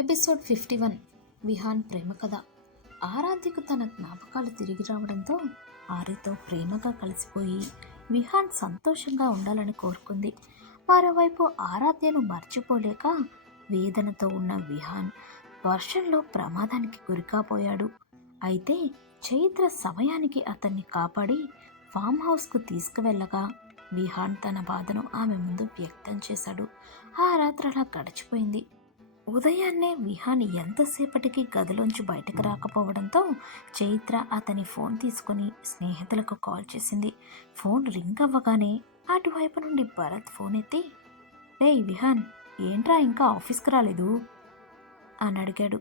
Episode 51 Vihaan ప్రేమ కథ. ఆరాధ్యకు తన జ్ఞాపకాలు తిరిగి రావడంతో ఆర్యతో ప్రేమగా కలిసిపోయి విహాన్ సంతోషంగా ఉండాలని కోరుకుంది. మరోవైపు ఆరాధ్యను మర్చిపోలేక వేదనతో ఉన్న విహాన్ వర్షంలో ప్రమాదానికి గురికాపోయాడు. అయితే చైత్ర సమయానికి అతన్ని కాపాడి ఫామ్ హౌస్కు తీసుకువెళ్ళగా విహాన్ తన బాధను ఆమె ముందు వ్యక్తం చేశాడు. ఆ రాత్రి అలా గడిచిపోయింది. ఉదయాన్నే విహాన్ ఎంతసేపటికి గదిలోంచి బయటకు రాకపోవడంతో చైత్ర అతని ఫోన్ తీసుకుని స్నేహితులకు కాల్ చేసింది. ఫోన్ రింగ్ అవ్వగానే అటువైపు నుండి భరత్ ఫోన్ ఎత్తి, "రేయ్ విహాన్, ఏంట్రా ఇంకా ఆఫీస్కి రాలేదు?" అని అడిగాడు.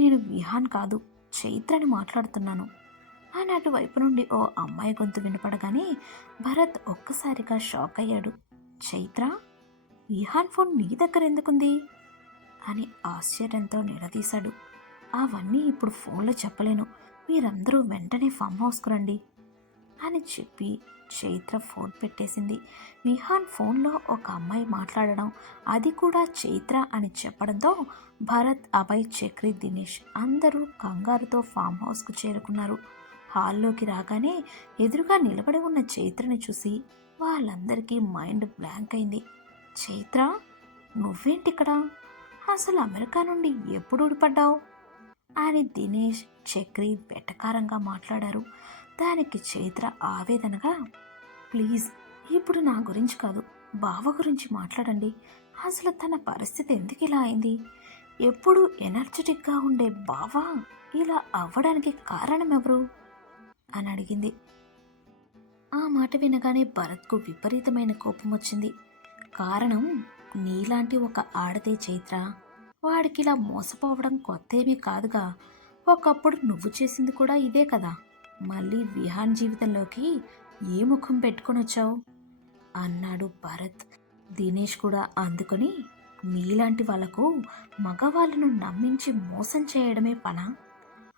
"నేను విహాన్ కాదు, చైత్రని మాట్లాడుతున్నాను" అని అటువైపు నుండి ఓ అమ్మాయి గొంతు వినపడగానే భరత్ ఒక్కసారిగా షాక్ అయ్యాడు. "చైత్ర, విహాన్ ఫోన్ నీ దగ్గర ఎందుకుంది?" అని ఆశ్చర్యంతో నిలదీశాడు. "అవన్నీ ఇప్పుడు ఫోన్లో చెప్పలేను, మీరందరూ వెంటనే ఫామ్ హౌస్కు రండి" అని చెప్పి చైత్ర ఫోన్ పెట్టేసింది. విహాన్ ఫోన్లో ఒక అమ్మాయి మాట్లాడడం, అది కూడా చైత్ర అని చెప్పడంతో భరత్, అభయ్, చక్రి, దినేష్ అందరూ కంగారుతో ఫామ్ హౌస్కు చేరుకున్నారు. హాల్లోకి రాగానే ఎదురుగా నిలబడి ఉన్న చైత్రని చూసి వాళ్ళందరికీ మైండ్ బ్లాంక్ అయింది. "చైత్ర, నువ్వేంటిక్కడ? అసలు అమెరికా నుండి ఎప్పుడు ఊడిపడ్డావు?" అని దినేష్, చక్రి వెటకారంగా మాట్లాడారు. దానికి చైత్ర ఆవేదనగా, "ప్లీజ్, ఇప్పుడు నా గురించి కాదు, బావ గురించి మాట్లాడండి. అసలు తన పరిస్థితి ఎందుకు ఇలా అయింది? ఎప్పుడు ఎనర్జెటిక్గా ఉండే బావ ఇలా అవ్వడానికి కారణం ఎవరు?" అని అడిగింది. ఆ మాట వినగానే భరత్కు విపరీతమైన కోపం వచ్చింది. "కారణం నీలాంటి ఒక ఆడదే చైత్ర. వాడికిలా మోసపోవడం కొత్తేమీ కాదుగా. ఒకప్పుడు నువ్వు చేసింది కూడా ఇదే కదా. మళ్ళీ విహాన్ జీవితంలోకి ఏ ముఖం పెట్టుకొని వచ్చావు?" అన్నాడు భరత్. దినేష్ కూడా అందుకొని, "నీలాంటి వాళ్లకు మగవాళ్ళను నమ్మించి మోసం చేయడమే పనా?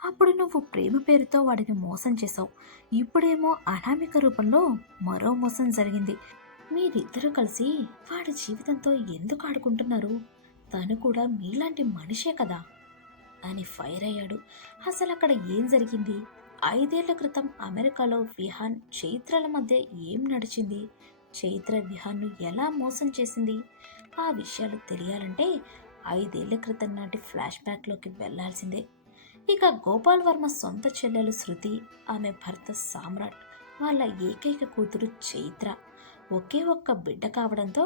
అప్పుడు నువ్వు ప్రేమ పేరుతో వాడిని మోసం చేసావు. ఇప్పుడేమో అనామిక రూపంలో మరో మోసం జరిగింది. మీరిద్దరూ కలిసి వాడి జీవితంతో ఎందుకు ఆడుకుంటున్నారు? తను కూడా మీలాంటి మనిషే కదా" అని ఫైర్ అయ్యాడు. అసలు అక్కడ ఏం జరిగింది? 5 ఏళ్ల క్రితం అమెరికాలో విహాన్, చైత్రల మధ్య ఏం నడిచింది? చైత్ర విహాన్ను ఎలా మోసం చేసింది? ఆ విషయాలు తెలియాలంటే 5 ఏళ్ల క్రితం నాటి ఫ్లాష్ బ్యాక్లోకి వెళ్లాల్సిందే. ఇక గోపాల్ వర్మ సొంత చెల్లెలు శృతి, ఆమె భర్త సామ్రాట్, వాళ్ళ ఏకైక కూతురు చైత్ర. ఒకే ఒక్క బిడ్డ కావడంతో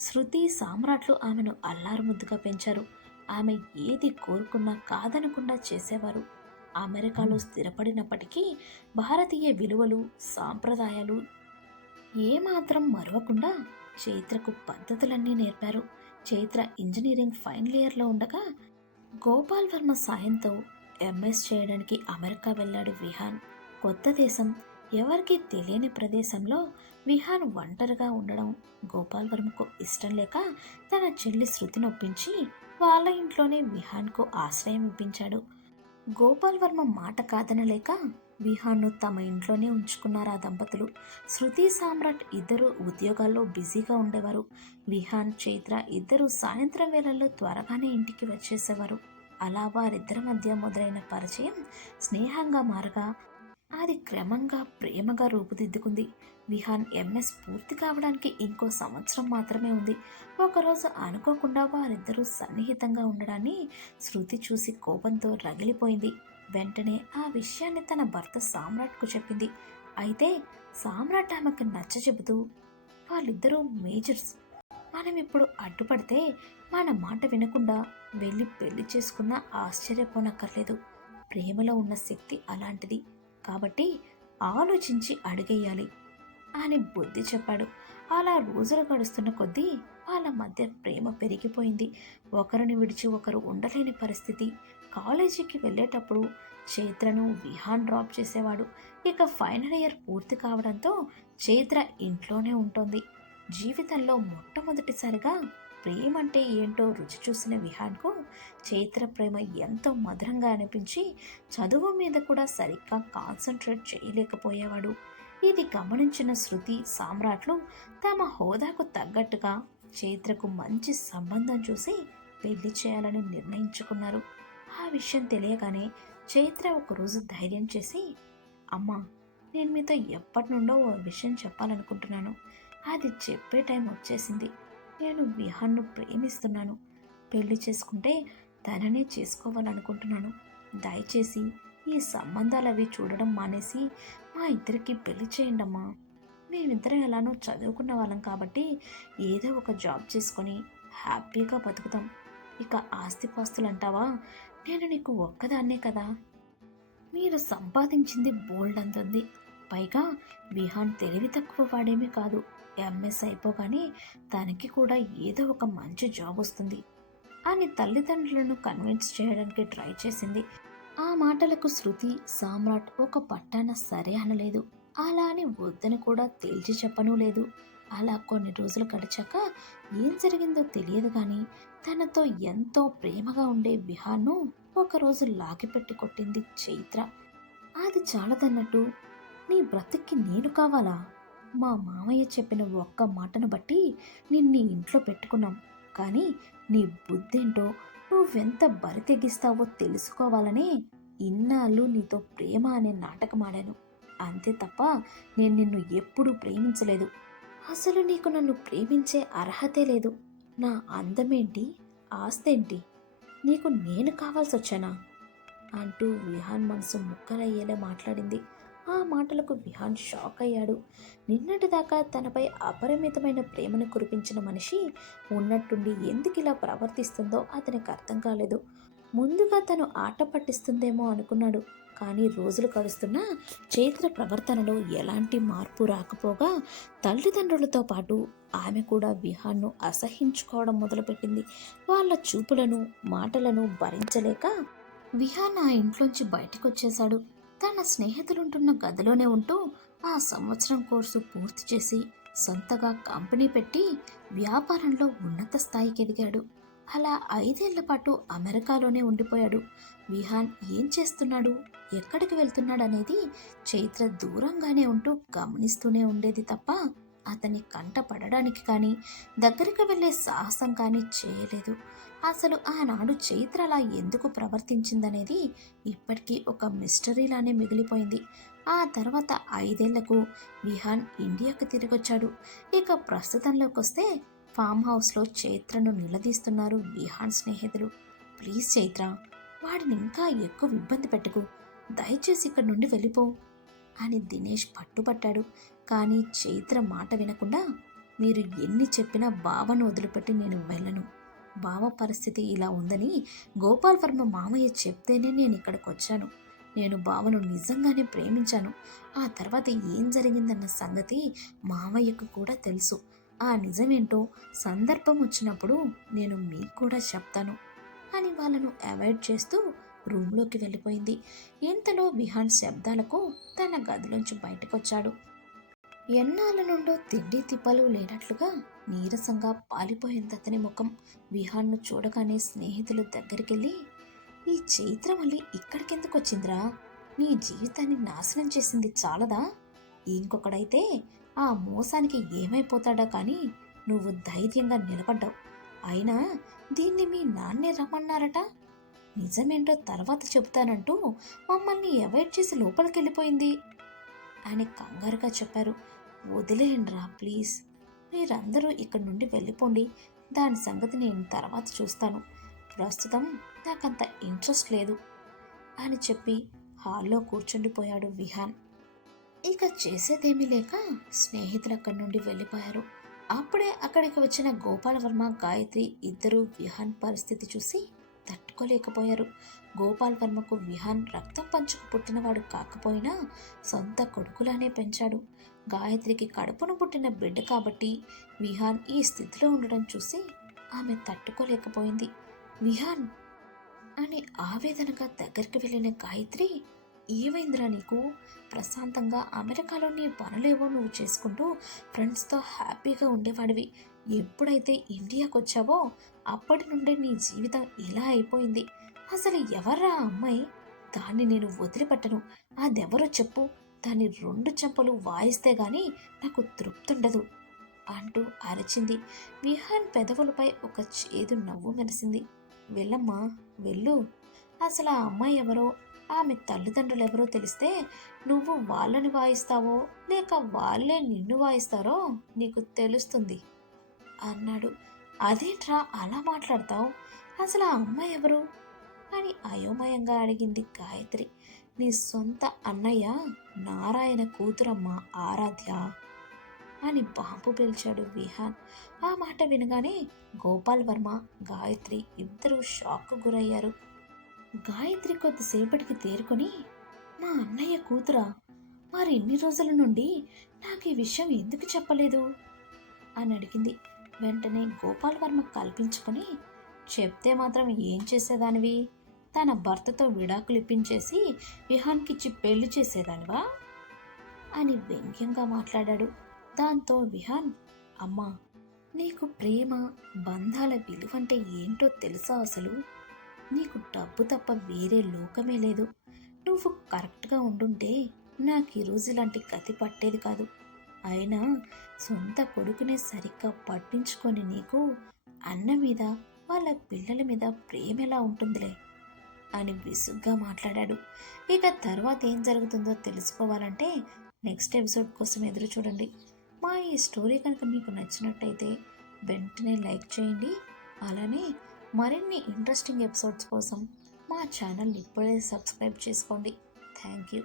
శృతి, సామ్రాట్లు ఆమెను అల్లారుముద్దుగా పెంచారు. ఆమె ఏది కోరుకున్నా కాదనకుండా చేసేవారు. అమెరికాలో స్థిరపడినప్పటికీ భారతీయ విలువలు, సాంప్రదాయాలు ఏమాత్రం మరవకుండా చైత్రకు పద్ధతులన్నీ నేర్పారు. చైత్ర ఇంజనీరింగ్ ఫైనల్ ఇయర్లో ఉండగా గోపాల్ వర్మ సాయంతో ఎంఎస్ చేయడానికి అమెరికా వెళ్ళాడు విహాన్. కొత్త దేశం, ఎవరికీ తెలియని ప్రదేశంలో విహాన్ ఒంటరిగా ఉండడం గోపాల్ వర్మకు ఇష్టం లేక తన చెల్లి శృతిని ఒప్పించి వాళ్ళ ఇంట్లోనే విహాన్కు ఆశ్రయం ఇప్పించాడు. గోపాల్ వర్మ మాట కాదనలేక విహాన్ను తమ ఇంట్లోనే ఉంచుకున్నారు ఆ దంపతులు. శృతి, సామ్రాట్ ఇద్దరు ఉద్యోగాల్లో బిజీగా ఉండేవారు. విహాన్, చైత్ర ఇద్దరు సాయంత్రం వేళల్లో త్వరగానే ఇంటికి వచ్చేసేవారు. అలా వారిద్దరి మధ్య మొదలైన పరిచయం స్నేహంగా మారగా అది క్రమంగా ప్రేమగా రూపుదిద్దుకుంది. విహాన్ ఎంఎస్ పూర్తి కావడానికి ఇంకో సంవత్సరం మాత్రమే ఉంది. ఒకరోజు అనుకోకుండా వారిద్దరూ సన్నిహితంగా ఉండడాన్ని శృతి చూసి కోపంతో రగిలిపోయింది. వెంటనే ఆ విషయాన్ని తన భర్త సామ్రాట్కు చెప్పింది. అయితే సామ్రాట్ ఆమెకు నచ్చచెబుతూ, "వాళ్ళిద్దరూ మేజర్స్. మనం ఇప్పుడు అడ్డుపడితే మన మాట వినకుండా వెళ్ళి పెళ్లి చేసుకున్నా ఆశ్చర్యపోనక్కర్లేదు. ప్రేమలో ఉన్న శక్తి అలాంటిది. కాబట్టి ఆలోచించి అడుగేయాలి" అని బుద్ధి చెప్పాడు. అలా రోజులు గడుస్తున్న కొద్దీ వాళ్ళ మధ్య ప్రేమ పెరిగిపోయింది. ఒకరిని విడిచి ఒకరు ఉండలేని పరిస్థితి. కాలేజీకి వెళ్ళేటప్పుడు చైత్రను విహాన్ డ్రాప్ చేసేవాడు. ఇక ఫైనల్ ఇయర్ పూర్తి కావడంతో చైత్ర ఇంట్లోనే ఉంటుంది. జీవితంలో మొట్టమొదటిసారిగా ప్రేమంటే ఏంటో రుచి చూసిన విహాన్కు చైత్ర ప్రేమ ఎంతో మధురంగా అనిపించి చదువు మీద కూడా సరిగ్గా కాన్సన్ట్రేట్ చేయలేకపోయేవాడు. ఇది గమనించిన శృతి, సామ్రాట్లు తమ హోదాకు తగ్గట్టుగా చైత్రకు మంచి సంబంధం చూసి పెళ్లి చేయాలని నిర్ణయించుకున్నారు. ఆ విషయం తెలియగానే చైత్ర ఒకరోజు ధైర్యం చేసి, అమ్మా, నేను మీతో ఎప్పటి నుండో ఓ విషయం చెప్పాలనుకుంటున్నాను. అది చెప్పే టైం వచ్చేసింది. నేను విహాన్ను ప్రేమిస్తున్నాను. పెళ్లి చేసుకుంటే తననే చేసుకోవాలనుకుంటున్నాను. దయచేసి ఈ సంబంధాలు అవి చూడడం మానేసి మా ఇద్దరికి పెళ్లి చేయండమ్మా. మేమిద్దరం ఎలానో చదువుకున్న వాళ్ళం కాబట్టి ఏదో ఒక జాబ్ చేసుకొని హ్యాపీగా బతుకుతాం. ఇక ఆస్తిపాస్తులు అంటావా, నేను నీకు ఒక్కదాన్నే కదా. మీరు సంపాదించింది బోల్డ్ అంతుంది. పైగా విహాన్ తెలివి తక్కువ వాడేమీ కాదు. ఎంఎస్ అయిపోగానే తనకి కూడా ఏదో ఒక మంచి జాబ్ వస్తుంది అని తల్లిదండ్రులను కన్విన్స్ చేయడానికి ట్రై చేసింది. ఆ మాటలకు శృతి, సామ్రాట్ ఒక పట్టాన సరే అనలేదు. అలా అని వద్దని కూడా తేల్చి చెప్పనూ లేదు. అలా కొన్ని రోజులు గడిచాక ఏం జరిగిందో తెలియదు కానీ తనతో ఎంతో ప్రేమగా ఉండే విహాన్ను ఒకరోజు లాగిపెట్టి కొట్టింది చైత్ర. అది చాలదన్నట్టు, నీ బ్రతుక్కి నేను కావాలా? మా మామయ్య చెప్పిన ఒక్క మాటను బట్టి నిన్ను ఇంట్లో పెట్టుకున్నాం. కానీ నీ బుద్ధేంటో, నువ్వెంత బరి తెగిస్తావో తెలుసుకోవాలనే ఇన్నాళ్ళు నీతో ప్రేమ అనే నాటకమాడాను. అంతే తప్ప నేను నిన్ను ఎప్పుడూ ప్రేమించలేదు. అసలు నీకు నన్ను ప్రేమించే అర్హతే లేదు. నా అందమేంటి, ఆస్తేంటి, నీకు నేను కావాల్సి వచ్చానా అంటూ విహాన్ మనసు ముక్కలయ్యేలా మాట్లాడింది. ఆ మాటలకు విహాన్ షాక్ అయ్యాడు. నిన్నటిదాకా తనపై అపరిమితమైన ప్రేమను కురిపించిన మనిషి ఉన్నట్టుండి ఎందుకు ఇలా ప్రవర్తిస్తుందో అతనికి అర్థం కాలేదు. ముందుగా తను ఆట పట్టిస్తుందేమో అనుకున్నాడు. కానీ రోజులు గడుస్తున్నా చైత్ర ప్రవర్తనలో ఎలాంటి మార్పు రాకపోగా తల్లిదండ్రులతో పాటు ఆమె కూడా విహాన్ను అసహించుకోవడం మొదలుపెట్టింది. వాళ్ళ చూపులను, మాటలను భరించలేక విహాన్ ఆ ఇంట్లోంచి బయటకు వచ్చేశాడు. తన స్నేహితులుంటున్న గదిలోనే ఉంటూ ఆ సంవత్సరం కోర్సు పూర్తి చేసి సొంతగా కంపెనీ పెట్టి వ్యాపారంలో ఉన్నత స్థాయికి ఎదిగాడు. అలా 5 ఏళ్ల పాటు అమెరికాలోనే ఉండిపోయాడు. విహాన్ ఏం చేస్తున్నాడు, ఎక్కడికి వెళ్తున్నాడు అనేది చైత్ర దూరంగానే ఉంటూ గమనిస్తూనే ఉండేది తప్ప అతని కంట పడడానికి కానీ దగ్గరికి వెళ్ళే సాహసం కానీ చేయలేదు. అసలు ఆనాడు చైత్ర అలా ఎందుకు ప్రవర్తించిందనేది ఇప్పటికీ ఒక మిస్టరీలానే మిగిలిపోయింది. ఆ తర్వాత 5 ఏళ్లకు విహాన్ ఇండియాకు తిరిగొచ్చాడు. ఇక ప్రస్తుతంలోకి వస్తే ఫామ్ హౌస్లో చైత్రను నిలదీస్తున్నారు విహాన్ స్నేహితులు. ప్లీజ్ చైత్ర, వాడిని ఇంకా ఎక్కువ ఇబ్బంది పెట్టుకు, దయచేసి ఇక్కడి నుండి వెళ్ళిపో అని దినేష్ పట్టుపట్టాడు. కానీ చైత్ర మాట వినకుండా, మీరు ఎన్ని చెప్పినా బావను వదిలిపెట్టి నేను వెళ్ళను. బావ పరిస్థితి ఇలా ఉందని గోపాల్ వర్మ మామయ్య చెప్తేనే నేను ఇక్కడికి వచ్చాను. నేను బావను నిజంగానే ప్రేమించాను. ఆ తర్వాత ఏం జరిగిందన్న సంగతి మామయ్యకు కూడా తెలుసు. ఆ నిజమేంటో సందర్భం వచ్చినప్పుడు నేను మీకు కూడా చెప్తాను అని వాళ్ళను అవాయిడ్ చేస్తూ రూమ్లోకి వెళ్ళిపోయింది. ఇంతలో విహాన్ శబ్దాలకు తన గదిలోంచి బయటకొచ్చాడు. ఎన్నాళ్ళ నుండో తిండి తిప్పలు లేనట్లుగా నీరసంగా పాలిపోయింది అతని ముఖం. విహాన్ను చూడగానే స్నేహితులు దగ్గరికెళ్ళి, ఈ చైత్ర మళ్ళీ ఇక్కడికెందుకు వచ్చిందిరా? నీ జీవితాన్ని నాశనం చేసింది చాలదా? ఇంకొకడైతే ఆ మోసానికి ఏమైపోతాడా కానీ నువ్వు ధైర్యంగా నిలబడ్డావు. అయినా దీన్ని మీ నాన్నే రమ్మన్నారట. నిజమేంటో తర్వాత చెబుతానంటూ మమ్మల్ని అవాయిడ్ చేసి లోపలికెళ్ళిపోయింది అని కంగారుగా చెప్పారు. వదిలేయండిరా ప్లీజ్, మీరందరూ ఇక్కడి నుండి వెళ్ళిపోండి. దాని సంగతి నేను తర్వాత చూస్తాను. ప్రస్తుతం నాకంత ఇంట్రెస్ట్ లేదు అని చెప్పి హాల్లో కూర్చుండిపోయాడు విహాన్. ఇక చేసేదేమీ లేక స్నేహితులు అక్కడి నుండి వెళ్ళిపోయారు. అప్పుడే అక్కడికి వచ్చిన గోపాల్ వర్మ, గాయత్రి ఇద్దరూ విహాన్ పరిస్థితి చూసి తట్టుకోలేకపోయారు. గోపాల్ వర్మకు విహాన్ రక్తం పంచుకు పుట్టినవాడు కాకపోయినా సొంత కొడుకులానే పెంచాడు. గాయత్రికి కడుపును పుట్టిన బిడ్డ కాబట్టి విహాన్ ఈ స్థితిలో ఉండడం చూసి ఆమె తట్టుకోలేకపోయింది. విహాన్ అని ఆవేదనగా దగ్గరికి వెళ్ళిన గాయత్రి, ఏమైందిరా నీకు? ప్రశాంతంగా అమెరికాలో నీ పనులేవో నువ్వు చేసుకుంటూ ఫ్రెండ్స్తో హ్యాపీగా ఉండేవాడివి. ఎప్పుడైతే ఇండియాకు వచ్చావో అప్పటి నుండే నీ జీవితం ఇలా అయిపోయింది. అసలు ఎవర్రా ఆ అమ్మాయి? దాన్ని నేను వదిలిపెట్టను. అదెవరో చెప్పు. దాన్ని 2 చెంపలు వాయిస్తే గాని నాకు తృప్తుండదు అంటూ అరిచింది. విహాన్ పెదవులపై ఒక చేదు నవ్వు మెరిసింది. వెళ్ళమ్మా, వెళ్ళు. అసలు ఆ అమ్మాయి ఎవరో, ఆమె తల్లిదండ్రులు ఎవరో తెలిస్తే నువ్వు వాళ్ళని వాయిస్తావో లేక వాళ్ళే నిన్ను వాయిస్తారో నీకు తెలుస్తుంది అన్నాడు. అదేంట్రా అలా మాట్లాడతావు? అసలు ఆ అమ్మాయి ఎవరు అని అయోమయంగా అడిగింది గాయత్రి. నీ సొంత అన్నయ్య నారాయణ కూతురమ్మ ఆరాధ్య అని బాంబు పిలిచాడు విహాన్. ఆ మాట వినగానే గోపాల్ వర్మ, గాయత్రి ఇద్దరూ షాక్కు గురయ్యారు. గాయత్రి కొద్దిసేపటికి తేరుకొని, మా అన్నయ్య కూతురా, మరి ఇన్ని రోజుల నుండి నాకు ఈ విషయం ఎందుకు చెప్పలేదు అని అడిగింది. వెంటనే గోపాల్ వర్మ కల్పించుకొని, చెప్తే మాత్రం ఏం చేసేదానివి? తన భర్తతో విడాకులు ఇప్పించేసి విహాన్కిచ్చి పెళ్లి చేసేదానివా అని వ్యంగ్యంగా మాట్లాడాడు. దాంతో విహాన్, అమ్మా, నీకు ప్రేమ బంధాల విలువంటే ఏంటో తెలుసా? అసలు నీకు డబ్బు తప్ప వేరే లోకమే లేదు. నువ్వు కరెక్ట్గా ఉండుంటే నాకు ఈరోజు ఇలాంటి గతి పట్టేది కాదు. అయినా సొంత కొడుకునే సరిగ్గా పట్టించుకొని నీకు అన్న మీద వాళ్ళ పిల్లల మీద ప్రేమ ఎలా ఉంటుందిలే అని విసుగ్గా మాట్లాడాడు. ఇక తర్వాత ఏం జరుగుతుందో తెలుసుకోవాలంటే నెక్స్ట్ ఎపిసోడ్ కోసం ఎదురు చూడండి. మా ఈ స్టోరీ కనుక మీకు నచ్చినట్టయితే వెంటనే లైక్ చేయండి. అలానే మరిన్ని ఇంట్రెస్టింగ్ ఎపిసోడ్స్ కోసం మా ఛానల్ని ఇప్పుడే సబ్స్క్రైబ్ చేసుకోండి. Thank you.